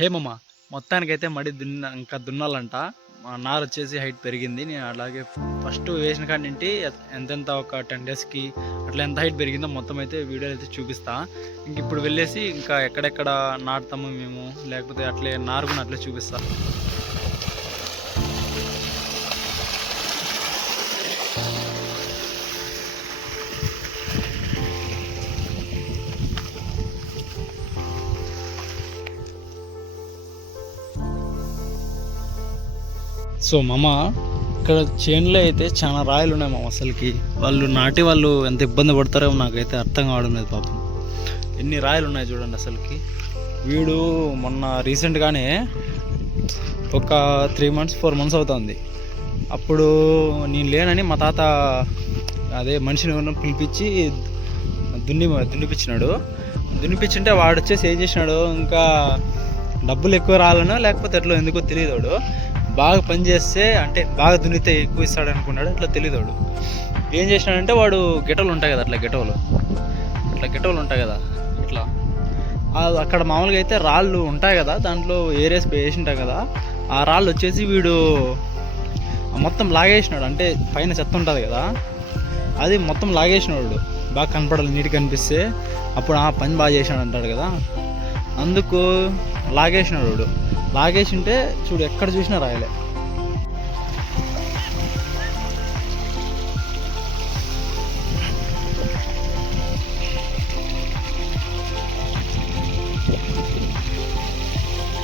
హేమమ్మ మొత్తానికైతే మడి ఇంకా దున్నాలంట. మా నారు వచ్చేసి హైట్ పెరిగింది. నేను అలాగే ఫస్ట్ వేసిన కాడి నుండి ఎంతెంత ఒక 10 డేస్కి అట్లా ఎంత హైట్ పెరిగిందో మొత్తం అయితే వీడియోలు అయితే చూపిస్తా. ఇంక ఇప్పుడు వెళ్ళేసి ఇంకా ఎక్కడెక్కడ నాటుతాము మేము, లేకపోతే అట్లే నారు కూడా అట్లే చూపిస్తా. సో మామ ఇక్కడ చేనులో అయితే చాలా రాయలు ఉన్నాయి మామ. అసలుకి వాళ్ళు ఎంత ఇబ్బంది పడతారో నాకైతే అర్థం కావడం లేదు పాపం. ఎన్ని రాయలు ఉన్నాయి చూడండి అసలుకి. వీడు మొన్న రీసెంట్గానే ఒక 3 months 4 months అవుతుంది. అప్పుడు నేను లేనని మా తాత అదే మనిషిని ఎవరినో పిలిపించి దున్నిపించినాడు. దున్నిపించింటే వాడు వచ్చేసి ఏం చేసినాడు, ఇంకా డబ్బులు ఎక్కువ రావాలనో లేకపోతే ఎట్లా ఎందుకో తెలియదు, బాగా పని చేస్తే అంటే బాగా దున్నితే ఎక్కువ ఇస్తాడు అనుకున్నాడు. అట్లా తెలియదు. ఏం చేసినాడంటే వాడు గిటవలు ఉంటాయి కదా, అట్లా గిటవలు ఉంటాయి కదా, ఇట్లా అక్కడ మామూలుగా అయితే రాళ్ళు ఉంటాయి కదా, దాంట్లో ఏరేసి వేసింటాయి కదా, ఆ రాళ్ళు వచ్చేసి వీడు మొత్తం లాగేసినాడు. అంటే పైన చెత్త ఉంటుంది కదా, అది మొత్తం లాగేసినాడు. బాగా కనపడాలి, నీట్గా కనిపిస్తే అప్పుడు ఆ పని బాగా చేసినాడు అంటాడు కదా, అందుకు లాగేసినాడు వాడు. లాగేసింటే చూడు ఎక్కడ చూసినా రాయలే.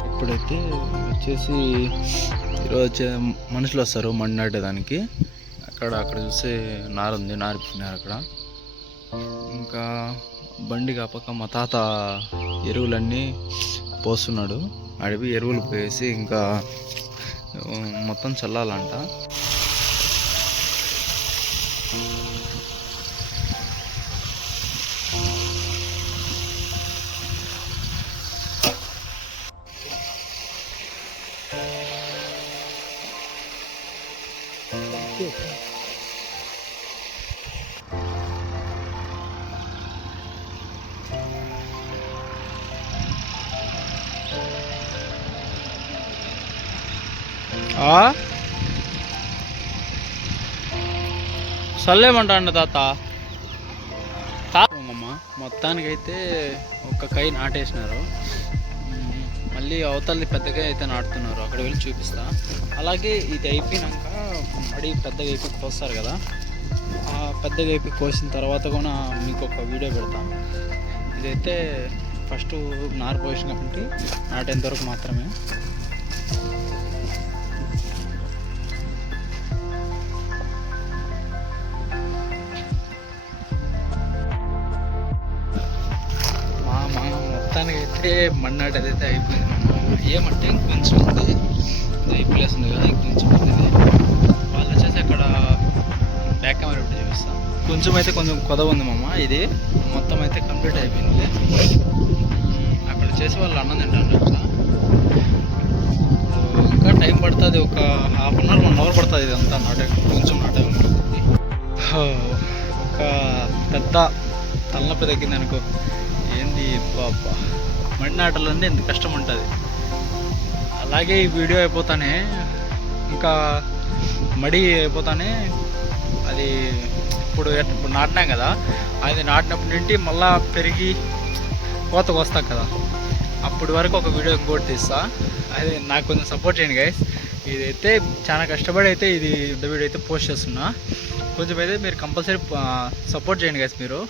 ఇప్పుడైతే వచ్చేసి ఈరోజు మనుషులు వస్తారు మడి నాటేదానికి. అక్కడ చూస్తే నారు ఉంది, నారిపోయినారు అక్కడ. ఇంకా బండి కాపక మా తాత ఎరువులన్నీ పోస్తున్నాడు. అడివి ఎరువులు పోసి ఇంకా మొత్తం చల్లాలంట. చల్లేమంటా అండి తాత. అమ్మ మొత్తానికైతే ఒక కై నాటేసినారు. మళ్ళీ అవతలి పెద్దగా అయితే నాటుతున్నారు. అక్కడ వెళ్ళి చూపిస్తా. అలాగే ఇది అయిపోయినాక మడి పెద్దగా అయిపోయి కోస్తారు కదా, ఆ పెద్దగా అయిపోయి కోసిన తర్వాత కూడా మీకు ఒక వీడియో పెడతాను. ఇదైతే ఫస్ట్ నారు పోసిన కాబట్టి నాటేంత వరకు మాత్రమే. మొత్తానికైతే మన్నాడు అదైతే అయిపోయింది. ఏమంటే ఇంకొంచెం ఉంది, ఈ ప్లేస్ ఉంది కదా, ఇంకొంచెం ఉంది. వాళ్ళు వచ్చేసి అక్కడ బ్యాక్ కెమెరా పెట్టి చూపిస్తాం. కొంచెం అయితే కొంచెం కొదవ ఉంది మామ. ఇది మొత్తం అయితే కంప్లీట్ అయిపోయింది. అక్కడ చేసి వాళ్ళు అన్నం తింటారు అట్లా. ఇంకా టైం పడుతుంది, ఒక 1/2 hour 1 hour పడుతుంది ఇదంతా నాటే, కొంచెం నాటే ఉంటుంది. ఒక పెద్ద తలనొప్పి తగ్గింది అనుకో. ఏంది బాబా మడి నాటాలంటే ఎంత కష్టం ఉంటుంది. అలాగే ఈ వీడియో అయిపోతానే ఇంకా మడి అయిపోతానే అది ఇప్పుడు నాటినాం కదా, అది నాటినప్పటి నుండి మళ్ళా పెరిగి కోతకు వస్తాం కదా, అప్పటి వరకు ఒక వీడియో ఇంకోటి తీస్తా. అది నాకు కొంచెం సపోర్ట్ చేయండి గైస్. ఇదైతే చాలా కష్టపడి అయితే ఇది వీడియో అయితే పోస్ట్ చేస్తున్నా. కొంచెం అయితే మీరు కంపల్సరీ సపోర్ట్ చేయండి గైస్ మీరు.